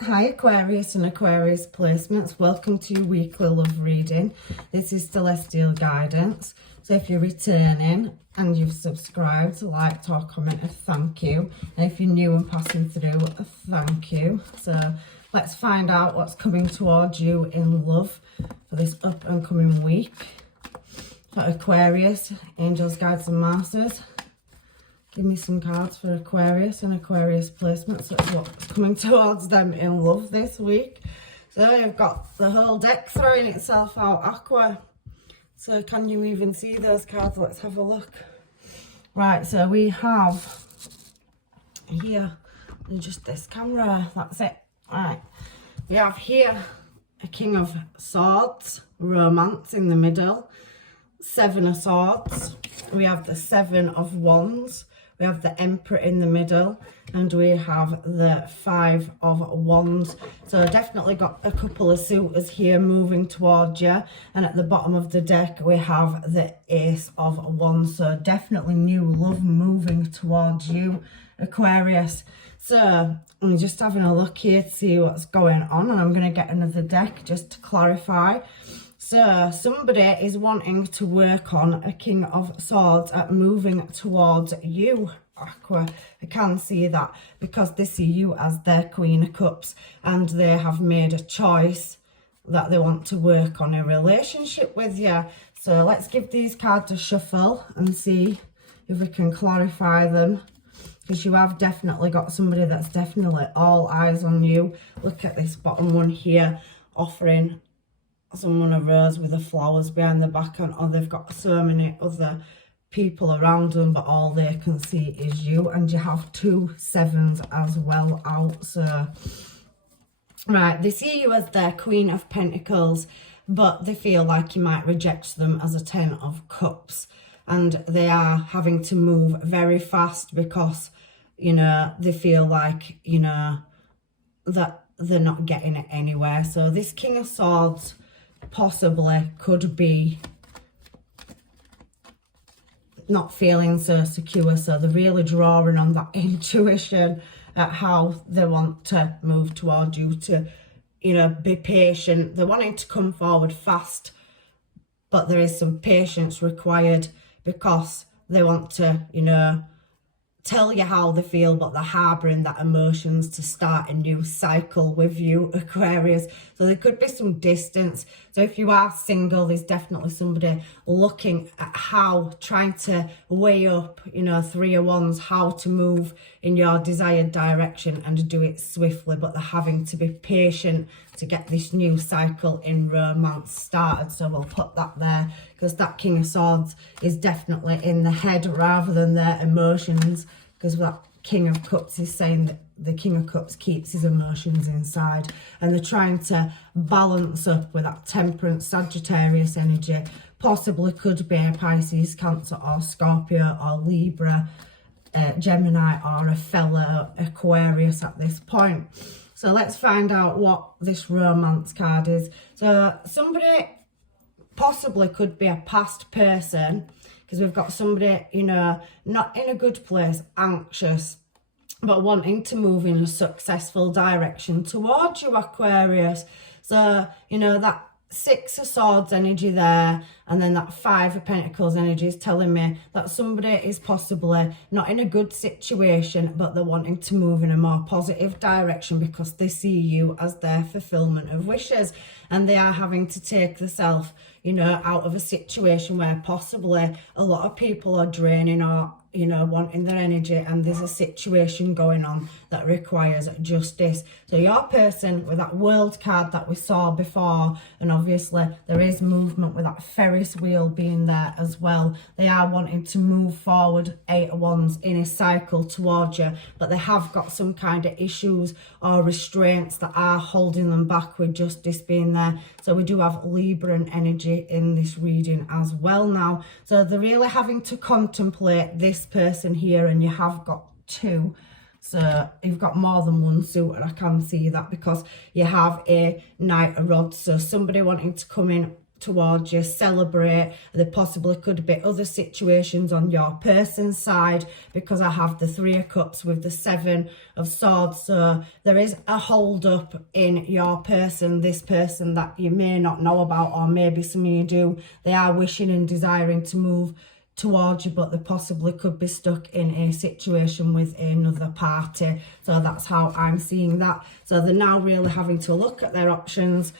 Hi Aquarius and Aquarius placements, welcome to your weekly love reading. This is celestial guidance, so if you're returning and you've subscribed, liked or commented, thank you. And if you're new and passing through, thank you. So let's find out what's coming towards you in love for this up and coming week. For Aquarius, angels, guides and masters, give me some cards for Aquarius and Aquarius placements. That's what's coming towards them in love this week. So you've got the whole deck throwing itself out, Aqua. So can you even see those cards? Let's have a look. Right, so we have here, just this camera, that's it. Right, we have here a King of Swords, romance in the middle, Seven of Swords. We have the Seven of Wands. We have the Emperor in the middle, and we have the Five of Wands. So I definitely got a couple of suitors here moving towards you. And at the bottom of the deck, we have the Ace of Wands. So definitely new love moving towards you, Aquarius. So I'm just having a look here to see what's going on. And I'm going to get another deck just to clarify. So somebody is wanting to work on a King of Swords at moving towards you, Aqua. I can see that because they see you as their Queen of Cups and they have made a choice that they want to work on a relationship with you. So let's give these cards a shuffle and see if we can clarify them, because you have definitely got somebody that's definitely all eyes on you. Look at this bottom one here, offering someone a rose with the flowers behind the back, and oh, they've got so many other people around them, but all they can see is you. And you have two sevens as well out. So right, they see you as their Queen of Pentacles, but they feel like you might reject them as a Ten of Cups, and they are having to move very fast because, you know, they feel like, you know, that they're not getting it anywhere. So this King of Swords possibly could be not feeling so secure, so they're really drawing on that intuition at how they want to move towards you, to, you know, be patient. They're wanting to come forward fast, but there is some patience required because they want to, you know, tell you how they feel, but they're harbouring that emotions to start a new cycle with you, Aquarius. So there could be some distance. So if you are single, there's definitely somebody looking at how, trying to weigh up, you know, Three of Wands, how to move in your desired direction and do it swiftly, but they're having to be patient to get this new cycle in romance started. So we'll put that there, because that King of Swords is definitely in the head rather than their emotions, because that King of Cups is saying that the King of Cups keeps his emotions inside, and they're trying to balance up with that Temperance, Sagittarius energy. Possibly could be a Pisces, Cancer or Scorpio or Libra, Gemini or a fellow Aquarius at this point. So let's find out what this romance card is. So somebody possibly could be a past person, because we've got somebody, you know, not in a good place, anxious, but wanting to move in a successful direction towards you, Aquarius. So, you know, that Six of Swords energy there, and then that Five of Pentacles energy is telling me that somebody is possibly not in a good situation, but they're wanting to move in a more positive direction because they see you as their fulfillment of wishes, and they are having to take themselves, you know, out of a situation where possibly a lot of people are draining or, you know, wanting their energy, and there's a situation going on that requires justice. So your person with that World card that we saw before, and obviously there is movement with that Ferris wheel being there as well. They are wanting to move forward, Eight of Wands, in a cycle towards you, but they have got some kind of issues or restraints that are holding them back with justice being there. So we do have Libran energy in this reading as well now. So they're really having to contemplate this person here, and you have got two. So you've got more than one suitor, I can see that, because you have a Knight of Rods. So somebody wanting to come in towards you, celebrate. There possibly could be other situations on your person's side, because I have the 3 of Cups with the 7 of Swords. So there is a hold up in your person, this person that you may not know about, or maybe some of you do. They are wishing and desiring to move towards you, but they possibly could be stuck in a situation with another party. So that's how I'm seeing that. So they're now really having to look at their options.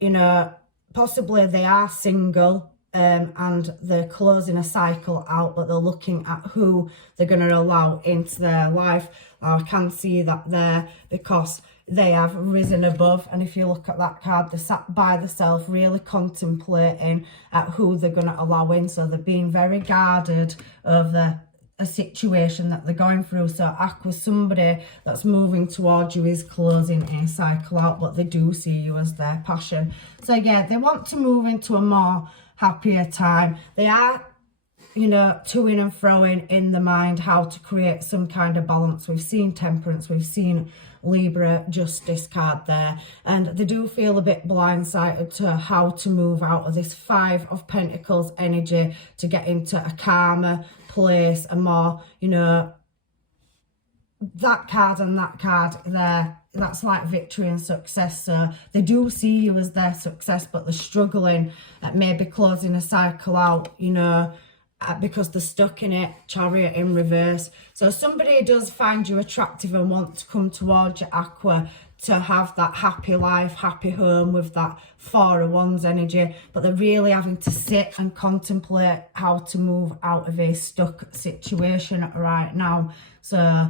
You know, possibly they are single, and they're closing a cycle out, but they're looking at who they're going to allow into their life. I can see that there, because they have risen above, and if you look at that card, they're sat by themselves really contemplating at who they're going to allow in. So they're being very guarded over a situation that they're going through. So Aqua, somebody that's moving towards you is closing a cycle out, but they do see you as their passion. So yeah, they want to move into a more happier time. They are, you know, toing and froing in the mind how to create some kind of balance. We've seen Temperance, we've seen Libra, Justice card there, and they do feel a bit blindsided to how to move out of this 5 of Pentacles energy to get into a calmer place, a more, you know, that card and that card there, that's like victory and success. So they do see you as their success, but they're struggling at maybe closing a cycle out, you know, because they're stuck in it. Chariot in reverse. So somebody does find you attractive and want to come towards you, Aqua, to have that happy life, happy home with that 4 of Wands energy, but they're really having to sit and contemplate how to move out of a stuck situation right now. So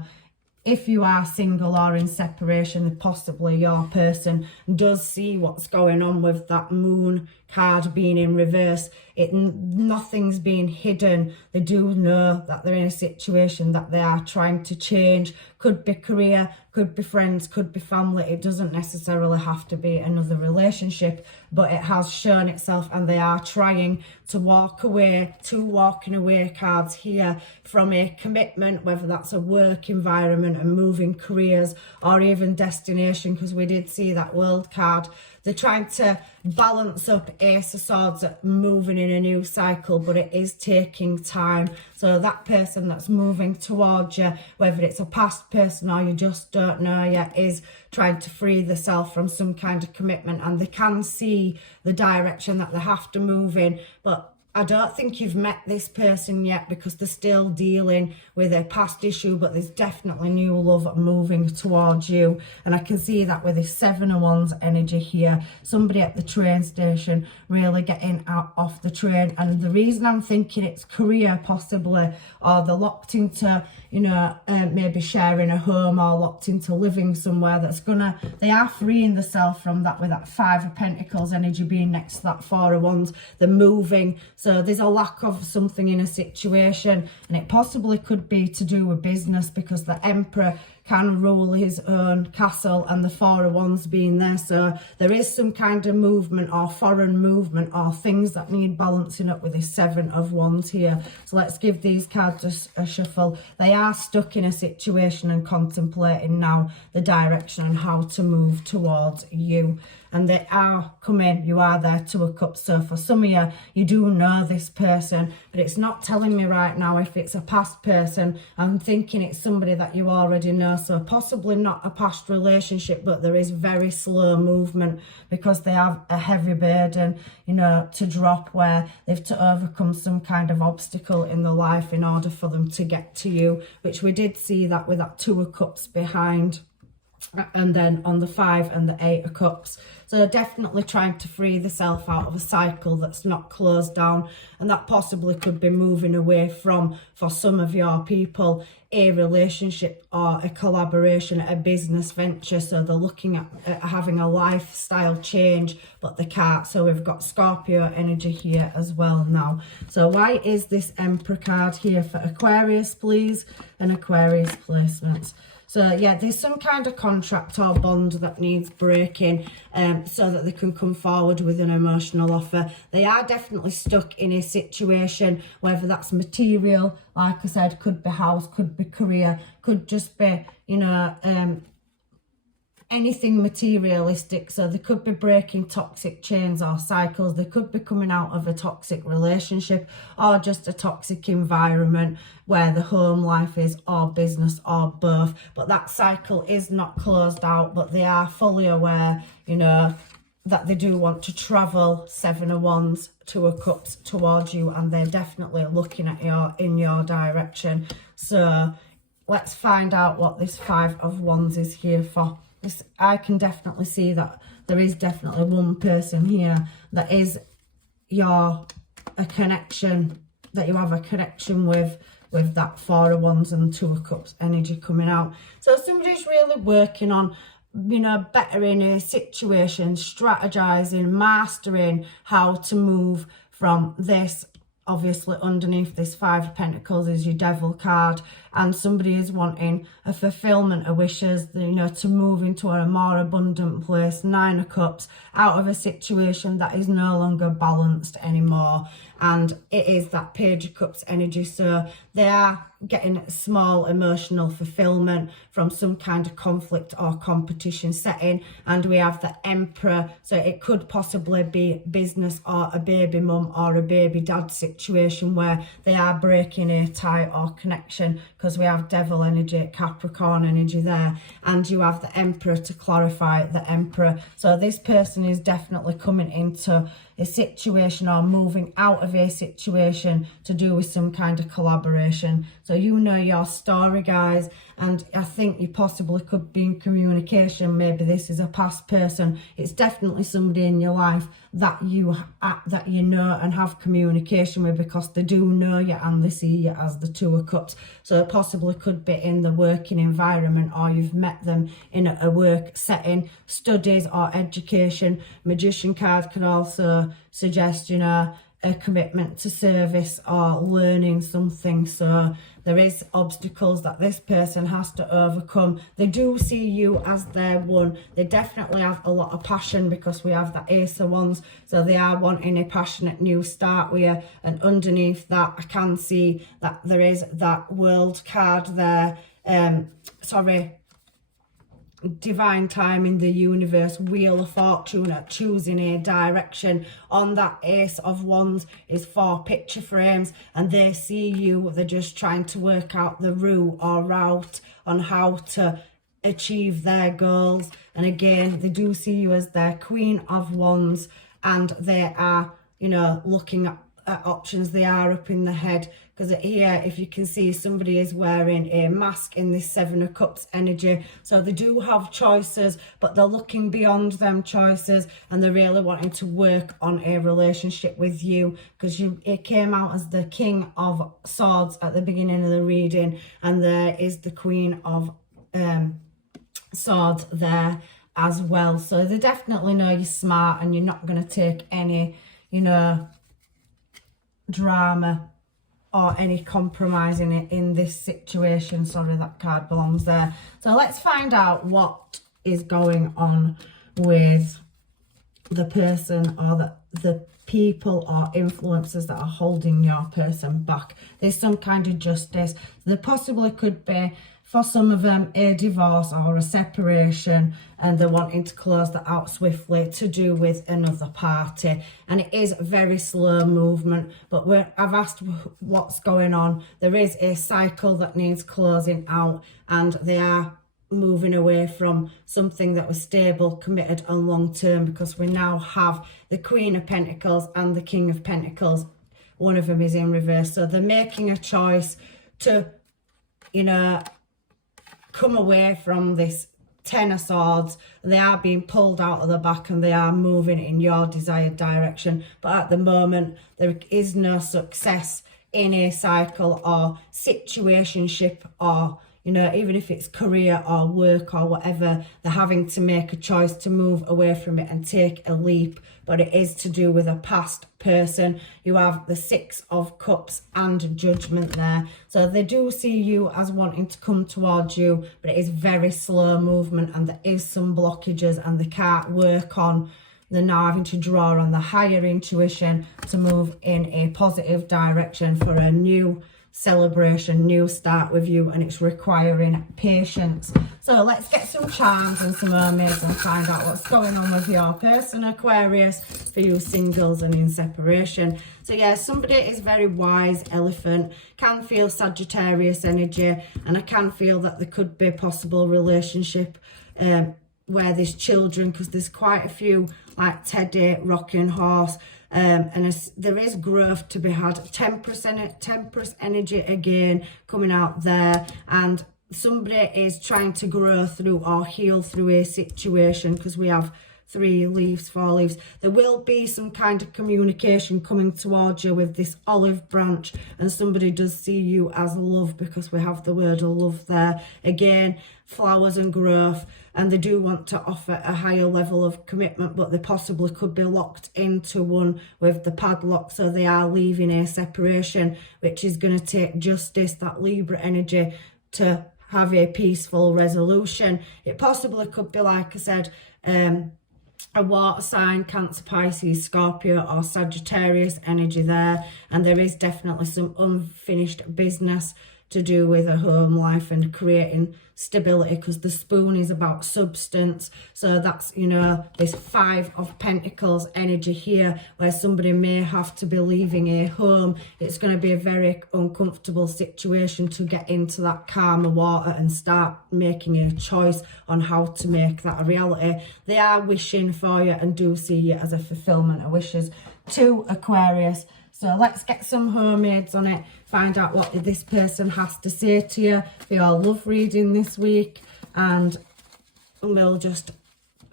if you are single or in separation, possibly your person does see what's going on with that Moon card being in reverse. Nothing's being hidden. They do know that they're in a situation that they are trying to change. Could be career, could be friends, could be family. It doesn't necessarily have to be another relationship, but it has shown itself, and they are trying to walk away. 2 walking away cards here from a commitment, whether that's a work environment and moving careers, or even destination, because we did see that World card. They're trying to balance up Ace of Swords at moving in a new cycle, but it is taking time. So that person that's moving towards you, whether it's a past person or you just don't know yet, is trying to free themselves from some kind of commitment, and they can see the direction that they have to move in. But I don't think you've met this person yet, because they're still dealing with a past issue, but there's definitely new love moving towards you. And I can see that with this 7 of Wands energy here. Somebody at the train station really getting out off the train. And the reason I'm thinking it's career possibly, or they're locked into, you know, maybe sharing a home, or locked into living somewhere that's gonna, they are freeing themselves from that with that 5 of Pentacles energy being next to that 4 of Wands. They're moving. So there's a lack of something in a situation, and it possibly could be to do with business, because the Emperor can rule his own castle, and the 4 of Wands being there. So there is some kind of movement, or foreign movement, or things that need balancing up with this 7 of Wands here. So let's give these cards a shuffle. They are stuck in a situation and contemplating now the direction and how to move towards you. And they are coming, you are there, 2 of Cups. So for some of you, you do know this person, but it's not telling me right now if it's a past person. I'm thinking it's somebody that you already know. So possibly not a past relationship, but there is very slow movement, because they have a heavy burden, you know, to drop, where they've to overcome some kind of obstacle in their life in order for them to get to you, which we did see that with that 2 of Cups behind. And then on the 5 and the 8 of Cups. So definitely trying to free themselves out of a cycle that's not closed down, and that possibly could be moving away from, for some of your people, a relationship or a collaboration, a business venture. So they're looking at having a lifestyle change, but they can't. So we've got Scorpio energy here as well now. So why is this Emperor card here for Aquarius, please? And Aquarius placements. So yeah, there's some kind of contract or bond that needs breaking, so that they can come forward with an emotional offer. They are definitely stuck in a situation, whether that's material, like I said, could be house, could be career, could just be, you know, anything materialistic. So they could be breaking toxic chains or cycles. They could be coming out of a toxic relationship or just a toxic environment where the home life is, or business, or both. But that cycle is not closed out, but they are fully aware, you know, that they do want to travel. 7 of Wands, 2 of Cups towards you, and they're definitely looking at in your direction. So let's find out what this 5 of Wands is here for. This, I can definitely see that there is definitely one person here that is a connection, that you have a connection with that 4 of Wands and 2 of Cups energy coming out. So somebody's really working on, you know, bettering a situation, strategizing, mastering how to move from this. Obviously underneath this 5 of Pentacles is your Devil card, and somebody is wanting a fulfillment of wishes, you know, to move into a more abundant place. 9 of Cups, out of a situation that is no longer balanced anymore, and it is that Page of Cups energy. So they are getting small emotional fulfillment from some kind of conflict or competition setting. And we have the Emperor, so it could possibly be business or a baby mum or a baby dad situation where they are breaking a tie or connection, because we have Devil energy, Capricorn energy there, and you have the Emperor to clarify the Emperor. So this person is definitely coming into a situation or moving out of a situation to do with some kind of collaboration. So you know your story, guys, and I think you possibly could be in communication. Maybe this is a past person. It's definitely somebody in your life that you know and have communication with, because they do know you and they see you as the 2 of Cups. So it possibly could be in the working environment, or you've met them in a work setting, studies or education. Magician card can also suggest, you know, a commitment to service or learning something. So there is obstacles that this person has to overcome. They do see you as their one. They definitely have a lot of passion, because we have the Ace of Wands. So they are wanting a passionate new start with you. And underneath that, I can see that there is that World card there. Divine timing, the universe, Wheel of Fortune, at choosing a direction. On that Ace of Wands is 4 picture frames, and they see you. They're just trying to work out the route on how to achieve their goals. And again, they do see you as their Queen of Wands, and they are, you know, looking at options. They are up in the head, because here, if you can see, somebody is wearing a mask in this 7 of Cups energy. So they do have choices, but they're looking beyond them choices, and they're really wanting to work on a relationship with you, because it came out as the King of Swords at the beginning of the reading, and there is the Queen of Swords there as well. So they definitely know you're smart and you're not going to take any, you know, drama or any compromising in this situation. Sorry, that card belongs there. So let's find out what is going on with the person, or the people or influences that are holding your person back. There's some kind of justice. There possibly could be, for some of them, a divorce or a separation, and they're wanting to close that out swiftly to do with another party. And it is very slow movement, but I've asked what's going on. There is a cycle that needs closing out, and they are moving away from something that was stable, committed and long term, because we now have the Queen of Pentacles and the King of Pentacles. One of them is in reverse. So they're making a choice to, you know, come away from this 10 of Swords. They are being pulled out of the back, and they are moving in your desired direction. But at the moment, there is no success in a cycle or situationship, or, you know, even if it's career or work or whatever, they're having to make a choice to move away from it and take a leap. But it is to do with a past person. You have the 6 of Cups and Judgment there. So they do see you as wanting to come towards you, but it is very slow movement, and there is some blockages, and they can't work on. They're now having to draw on the higher intuition to move in a positive direction for a new celebration, new start with you, and it's requiring patience. So let's get some charms and some mermaids and find out what's going on with your person, Aquarius, for you singles and in separation. So yeah, somebody is very wise, elephant, can feel Sagittarius energy, and I can feel that there could be a possible relationship where there's children, because there's quite a few like Teddy, rocking horse, and there is growth to be had. Temperance energy again coming out there, and somebody is trying to grow through or heal through a situation, because we have 3 leaves, 4 leaves. There will be some kind of communication coming towards you with this olive branch, and somebody does see you as love, because we have the word of love there. Again, flowers and growth, and they do want to offer a higher level of commitment, but they possibly could be locked into one with the padlock, so they are leaving a separation, which is going to take justice, that Libra energy, to have a peaceful resolution. It possibly could be, like I said, a water sign, Cancer, Pisces, Scorpio or Sagittarius energy there, and there is definitely some unfinished business to do with a home life and creating stability, because the spoon is about substance. So that's, you know, this 5 of Pentacles energy here, where somebody may have to be leaving a home. It's going to be a very uncomfortable situation to get into that calmer water and start making a choice on how to make that a reality. They are wishing for you and do see you as a fulfillment of wishes to Aquarius. So let's get some mermaids on it, find out what this person has to say to you for your love reading this week, and we'll just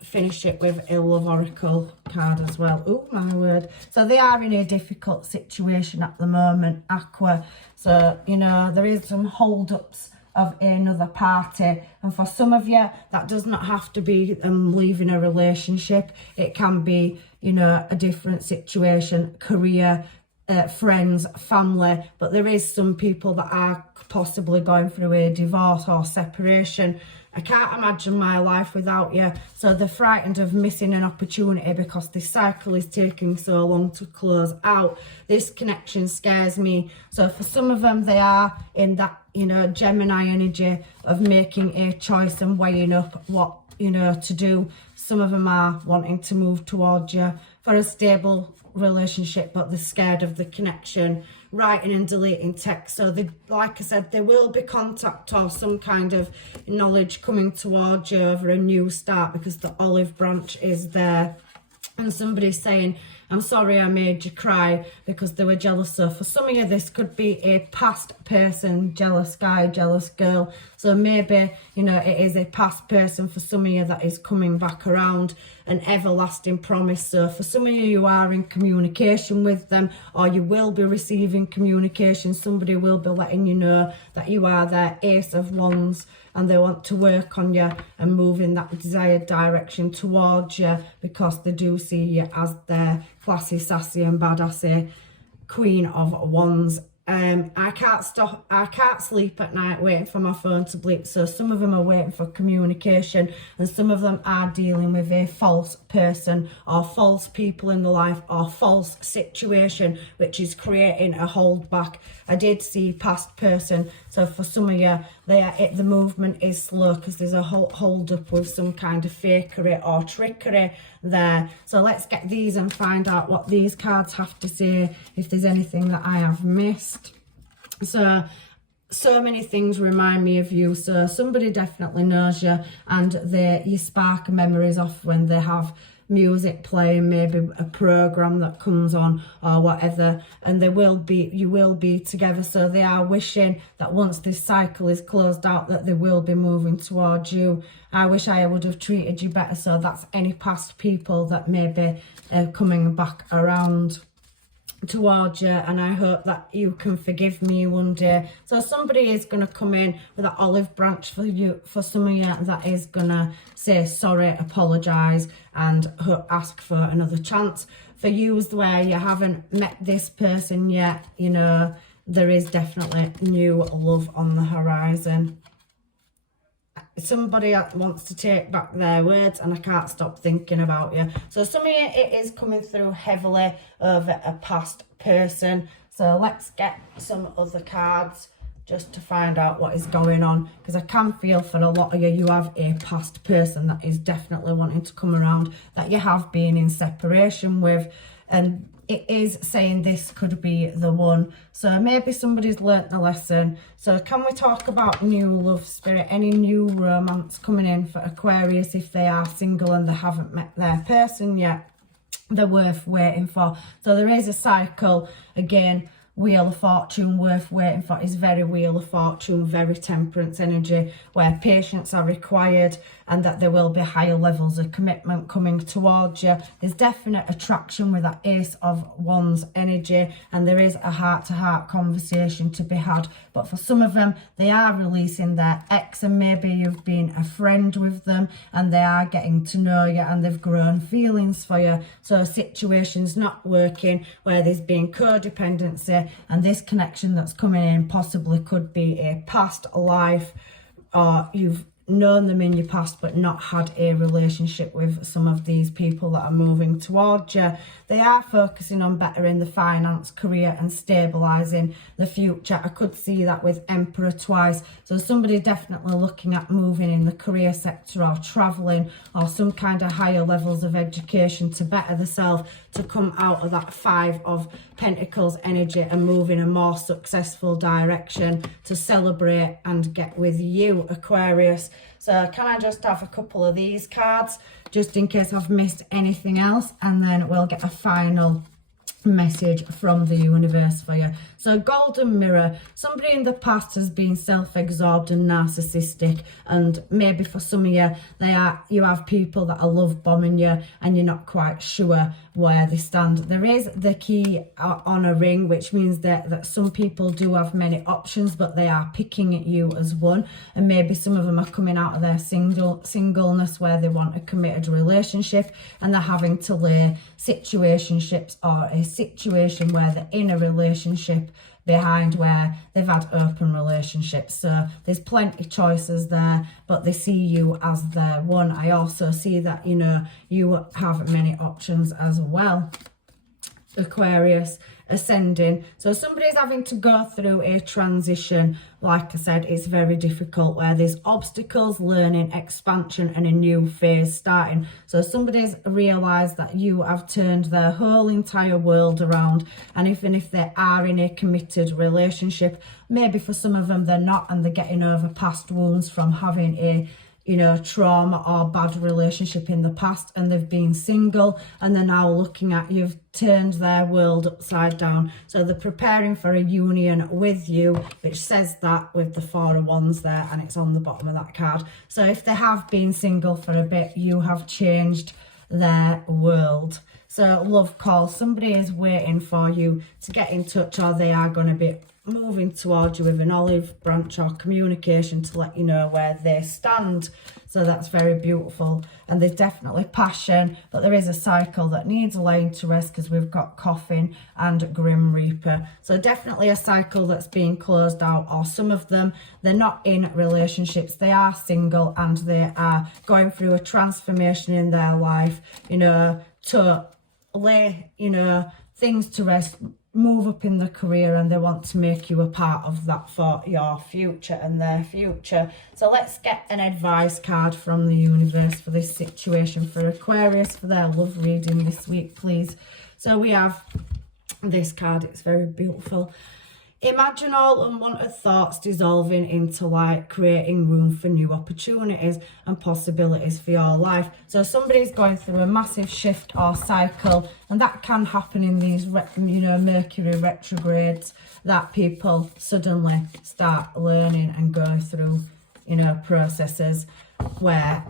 finish it with a love oracle card as well. Oh my word. So they are in a difficult situation at the moment, Aqua. So, you know, there is some hold-ups of another party, and for some of you that does not have to be them leaving a relationship. It can be, you know, a different situation, career, friends, family, but there is some people that are possibly going through a divorce or separation. I can't imagine my life without you. So they're frightened of missing an opportunity because this cycle is taking so long to close out. This connection scares me. So for some of them, they are in that, you know, Gemini energy of making a choice and weighing up what, you know, to do. Some of them are wanting to move towards you for a stable relationship, but they're scared of the connection, writing and deleting text. So they, like I said, there will be contact or some kind of knowledge coming towards you over a new start, because the olive branch is there, and somebody's saying, I'm sorry I made you cry, because they were jealous. So for some of you, this could be a past person, jealous guy, jealous girl. So maybe, you know, it is a past person for some of you that is coming back around, an everlasting promise. So for some of you, you are in communication with them, or you will be receiving communication. Somebody will be letting you know that you are their Ace of Wands, and they want to work on you and move in that desired direction towards you, because they do see you as their classy, sassy and badassy Queen of Wands. I can't sleep at night waiting for my phone to bleep. So some of them are waiting for communication, and some of them are dealing with a false person or false people in the life or false situation, which is creating a hold back. I did see past person. So for some of you, the movement is slow because there's a hold up with some kind of fakery or trickery there. So let's get these and find out what these cards have to say, if there's anything that I have missed. So many things remind me of you. So somebody definitely knows you, and you spark memories off when they have music playing, maybe a program that comes on or whatever, and you will be together. So they are wishing that once this cycle is closed out, that they will be moving towards you. I wish I would have treated you better. So that's any past people that may be coming back around towards you, and I hope that you can forgive me one day. So somebody is going to come in with that olive branch for you, for some of you, that is going to say sorry, apologise and ask for another chance. For you where you haven't met this person yet, you know, there is definitely new love on the horizon. Somebody wants to take back their words, and I can't stop thinking about you. So some of you, it is coming through heavily over a past person. So let's get some other cards just to find out what is going on, because I can feel for a lot of you, you have a past person that is definitely wanting to come around, that you have been in separation with, and it is saying this could be the one. So maybe somebody's learnt the lesson. So can we talk about new love, spirit, any new romance coming in for Aquarius if they are single and they haven't met their person yet? They're worth waiting for. So there is a cycle again. Wheel of Fortune, worth waiting for, is very Wheel of Fortune, very Temperance energy, where patience are required and that there will be higher levels of commitment coming towards you. There's definite attraction with that Ace of Wands energy, and there is a heart-to-heart conversation to be had. But for some of them, they are releasing their ex, and maybe you've been a friend with them and they are getting to know you and they've grown feelings for you. So a situation's not working where there's been codependency, and this connection that's coming in possibly could be a past life, or you've known them in your past but not had a relationship with some of these people that are moving towards you. They are focusing on bettering the finance, career and stabilising the future. I could see that with Emperor twice. So somebody definitely looking at moving in the career sector or travelling or some kind of higher levels of education to better themselves, to come out of that Five of Pentacles energy and move in a more successful direction, to celebrate and get with you, Aquarius. So can I just have a couple of these cards just in case I've missed anything else, and then we'll get a final message from the universe for you. So Golden Mirror, somebody in the past has been self-absorbed and narcissistic, and maybe for some of you you have people that are love bombing you and you're not quite sure where they stand. There is the key on a ring, which means that some people do have many options, but they are picking at you as one, and maybe some of them are coming out of their singleness where they want a committed relationship and they're having to lay situationships or a situation where they're in a relationship behind where they've had open relationships. So there's plenty of choices there, but they see you as their one. I also see that, you know, you have many options as well, Aquarius. Ascending, so somebody's having to go through a transition. Like I said, it's very difficult where there's obstacles, learning, expansion and a new phase starting. So somebody's realized that you have turned their whole entire world around, and even if they are in a committed relationship, maybe for some of them they're not, and they're getting over past wounds from having a trauma or bad relationship in the past, and they've been single and they're now looking at you've turned their world upside down. So they're preparing for a union with you, which says that with the Four of Wands there, and it's on the bottom of that card. So if they have been single for a bit, you have changed their world. So love call, somebody is waiting for you to get in touch, or they are going to be moving towards you with an olive branch or communication to let you know where they stand. So that's very beautiful, and there's definitely passion, but there is a cycle that needs laying to rest because we've got Coffin and Grim Reaper. So definitely a cycle that's being closed out, or some of them, they're not in relationships, they are single and they are going through a transformation in their life, to lay things to rest, move up in the career, and they want to make you a part of that for your future and their future. So let's get an advice card from the universe for this situation for Aquarius for their love reading this week, please. So we have this card, it's very beautiful. Imagine all unwanted thoughts dissolving into light, creating room for new opportunities and possibilities for your life. So somebody's going through a massive shift or cycle, and that can happen in these, Mercury retrogrades, that people suddenly start learning and going through, processes where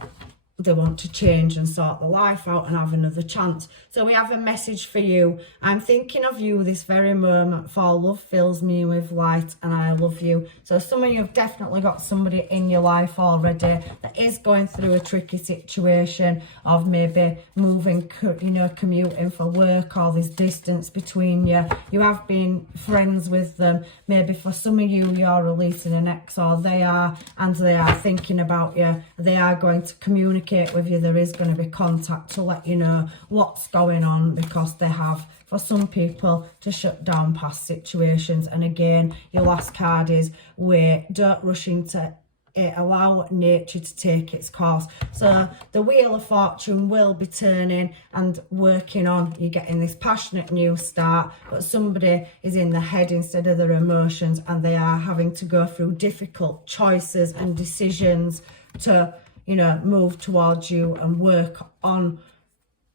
they want to change and sort the life out and have another chance. So we have a message for you. I'm thinking of you this very moment, for love fills me with light and I love you. So some of you have definitely got somebody in your life already that is going through a tricky situation of maybe moving, commuting for work, or there's distance between you. You have been friends with them. Maybe for some of you, you're releasing an ex, or they are, and they are thinking about you. They are going to communicate communicate with you. There is going to be contact to let you know what's going on, because they have, for some people, to shut down past situations. And again, your last card is wait, don't rush into it, allow nature to take its course. So the wheel of fortune will be turning and working on you getting this passionate new start, but somebody is in the head instead of their emotions, and they are having to go through difficult choices and decisions to, you know, move towards you and work on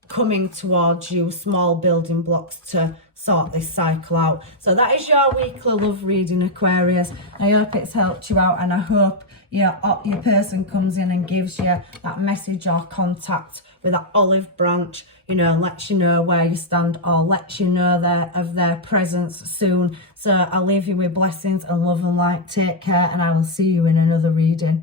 coming towards you, small building blocks to sort this cycle out. So that is your weekly love reading, Aquarius. I hope it's helped you out, and I hope your person comes in and gives you that message or contact with that olive branch, you know, lets you know where you stand, or lets you know of their presence soon. So I'll leave you with blessings and love and light. Take care, and I will see you in another reading.